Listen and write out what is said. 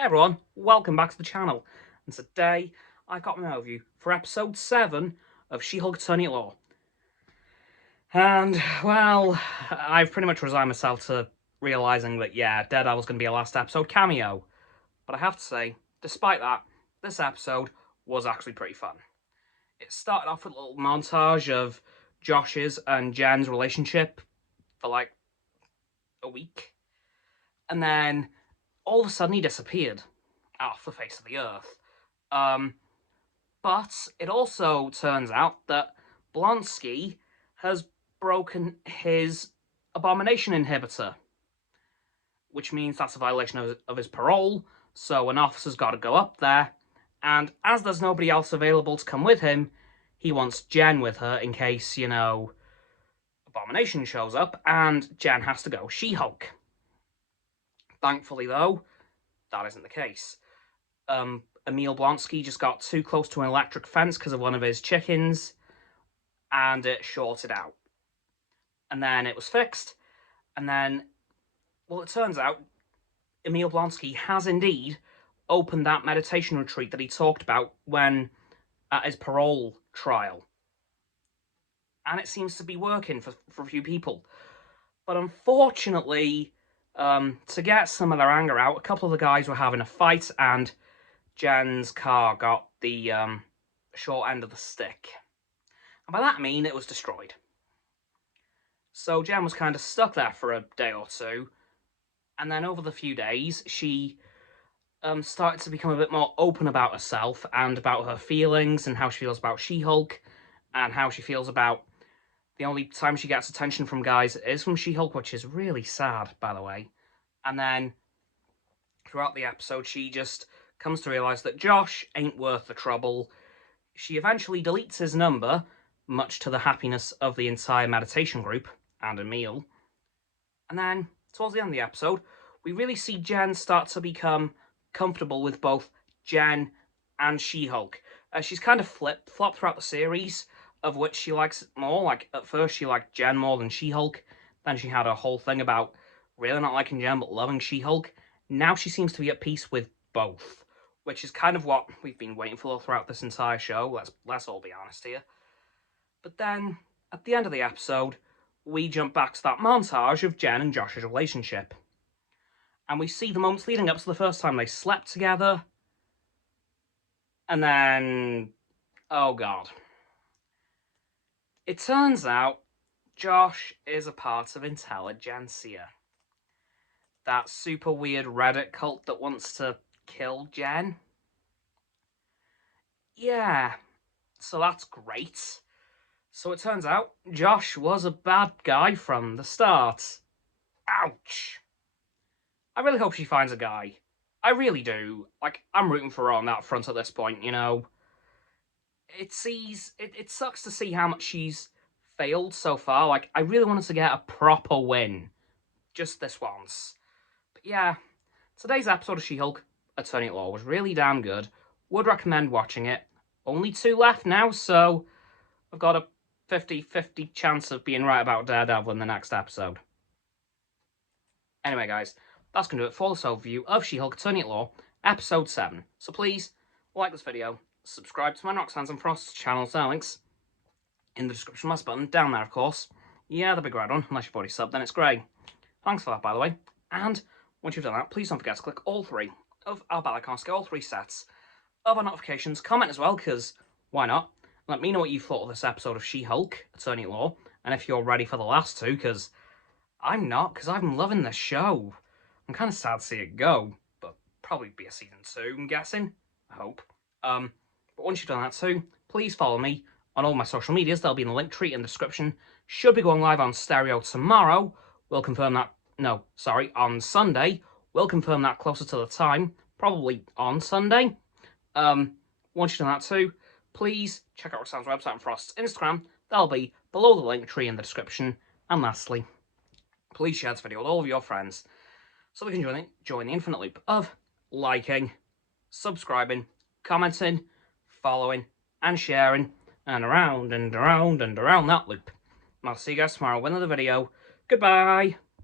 Hey everyone, welcome back to the channel, and today I've got my overview for episode 7 of She-Hulk-Attorney-at-Law. And, well, I've pretty much resigned myself to realising that, yeah, Daredevil's going to be a last episode cameo. But I have to say, despite that, this episode was actually pretty fun. It started off with a little montage of Josh's and Jen's relationship for like a week. And then all of a sudden he disappeared off the face of the earth. But it also turns out that Blonsky has broken his abomination inhibitor, which means that's a violation of his parole, so an officer's got to go up there, and as there's nobody else available to come with him, he wants Jen with her in case, you know, Abomination shows up, and Jen has to go She-Hulk. Thankfully, though, that isn't the case. Emil Blonsky just got too close to an electric fence because of one of his chickens, and it shorted out. And then it was fixed, and then, well, it turns out Emil Blonsky has indeed opened that meditation retreat that he talked about when at his parole trial. And it seems to be working for a few people. But unfortunately, to get some of their anger out, a couple of the guys were having a fight, and Jen's car got the short end of the stick. And by that I mean it was destroyed. So Jen was kind of stuck there for a day or two, and then over the few days, she started to become a bit more open about herself and about her feelings and how she feels about She-Hulk and how she feels about the only time she gets attention from guys is from She-Hulk, which is really sad, by the way. And then throughout the episode, she just comes to realise that Josh ain't worth the trouble. She eventually deletes his number, much to the happiness of the entire meditation group and Emil. And then, towards the end of the episode, we really see Jen start to become comfortable with both Jen and She-Hulk. She's kind of flip-flopped throughout the series, of which she likes more. Like, at first she liked Jen more than She-Hulk. Then she had a whole thing about really not liking Jen but loving She-Hulk. Now she seems to be at peace with both, which is kind of what we've been waiting for throughout this entire show. Let's all be honest here. But then, at the end of the episode, we jump back to that montage of Jen and Josh's relationship. And we see the moments leading up to the first time they slept together. And then, oh god. It turns out Josh is a part of Intelligentsia. That super weird Reddit cult that wants to kill Jen. Yeah, so that's great. So it turns out Josh was a bad guy from the start. Ouch. I really hope she finds a guy. I really do. Like, I'm rooting for her on that front at this point, you know. It sucks to see how much she's failed so far. Like, I really wanted to get a proper win. Just this once. But yeah, today's episode of She-Hulk Attorney-at-Law was really damn good. Would recommend watching it. Only 2 left now, so I've got a 50-50 chance of being right about Daredevil in the next episode. Anyway, guys, that's going to do it for this overview of She-Hulk Attorney-at-Law, episode 7. So please, like this video, subscribe to my Roxanne's and Frost's channels, their links in the description last button, down there, of course. Yeah, the big red one, unless you've already subbed, then it's grey. Thanks for that, by the way. And once you've done that, please don't forget to click all 3 of our bell icons, get all 3 sets of our notifications. Comment as well, because why not? Let me know what you thought of this episode of She-Hulk Attorney-at-Law, and if you're ready for the last 2, because I'm not, because I'm loving this show. I'm kind of sad to see it go, but probably be a season 2, I'm guessing. I hope. But once you've done that too, please follow me on all my social medias. They'll be in the link tree in the description. Should be going live on Stereo tomorrow. We'll confirm that. No, sorry, on Sunday. We'll confirm that closer to the time. Probably on Sunday. Once you've done that too, please check out Roxanne's website and Frost's Instagram. They'll be below the link tree in the description. And lastly, please share this video with all of your friends so we can join the infinite loop of liking, subscribing, commenting, following, and sharing, and around and around and around that loop. And I'll see you guys tomorrow with another video. Goodbye!